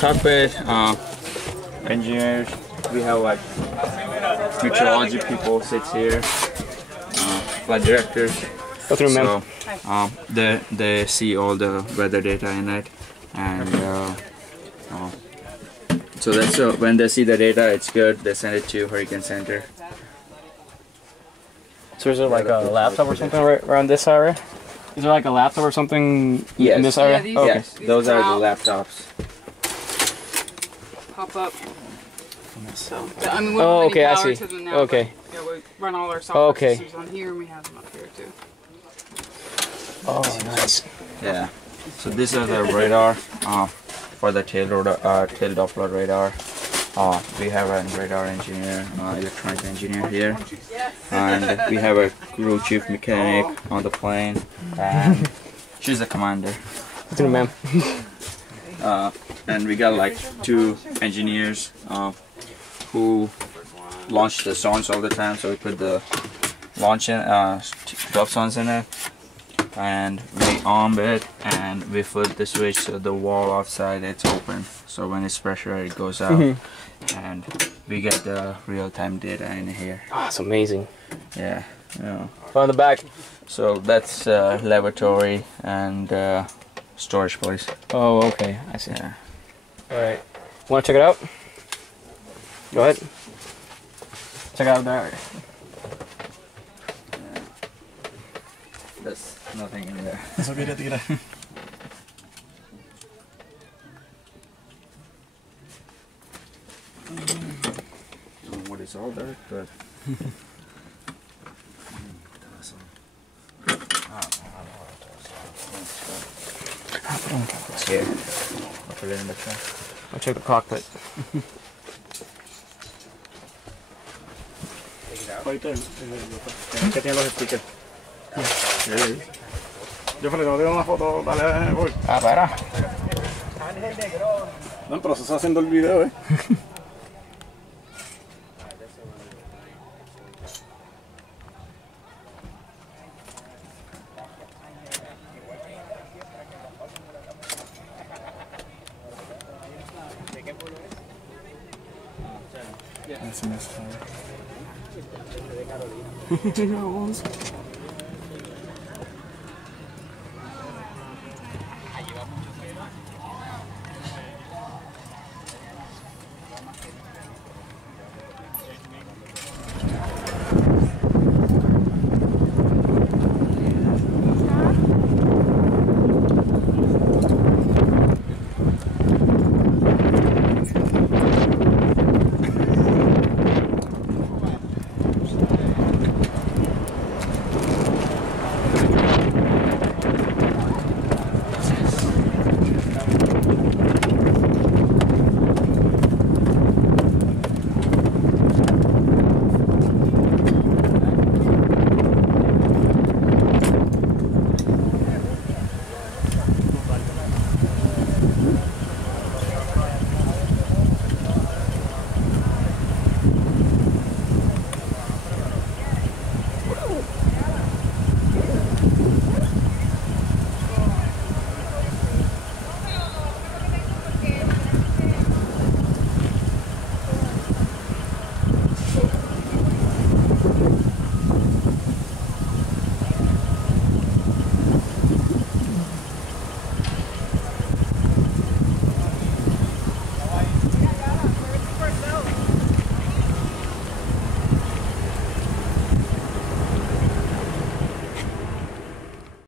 cockpit, engineers. We have like meteorology people sits here, flight directors. Go through, so they see all the weather data in it, and so that's when they see the data, it's good. They send it to Hurricane Center. So is there like a laptop or something right around this area? Is there like a laptop or something in this area? Yeah, yes, those are the laptops. Pop up. So, I mean, we oh, don't okay, I have any see. power to them now, Okay. but, yeah, we run all our software Okay. systems on here, and we have them up here too. Oh, nice. Yeah. So these are the radar for the tail Doppler radar. We have a radar engineer, electronic engineer here, and we have a crew chief mechanic on the plane, and she's the commander. Good, ma'am. And we got like 2 engineers who launch the sondes all the time. So we put the drop sondes in it, and we arm it, and we flip the switch so the wall outside it's open. So when it's pressure, it goes out, and we get the real-time data in here. Oh, it's amazing. Yeah. Yeah. On the back. So that's laboratory and storage place. Oh, okay. I see. Yeah. All right. Want to check it out? Go ahead. Check out there. Yeah. There's nothing in there. Eso quería tirar. I don't know what is all that, but it's here. I'll put it in the truck. I'll check the cockpit. Ahorita que tiene los stickers. Yo le doy una foto, dale, voy. Ah, para. No, pero se está haciendo el video, eh. That's a mess.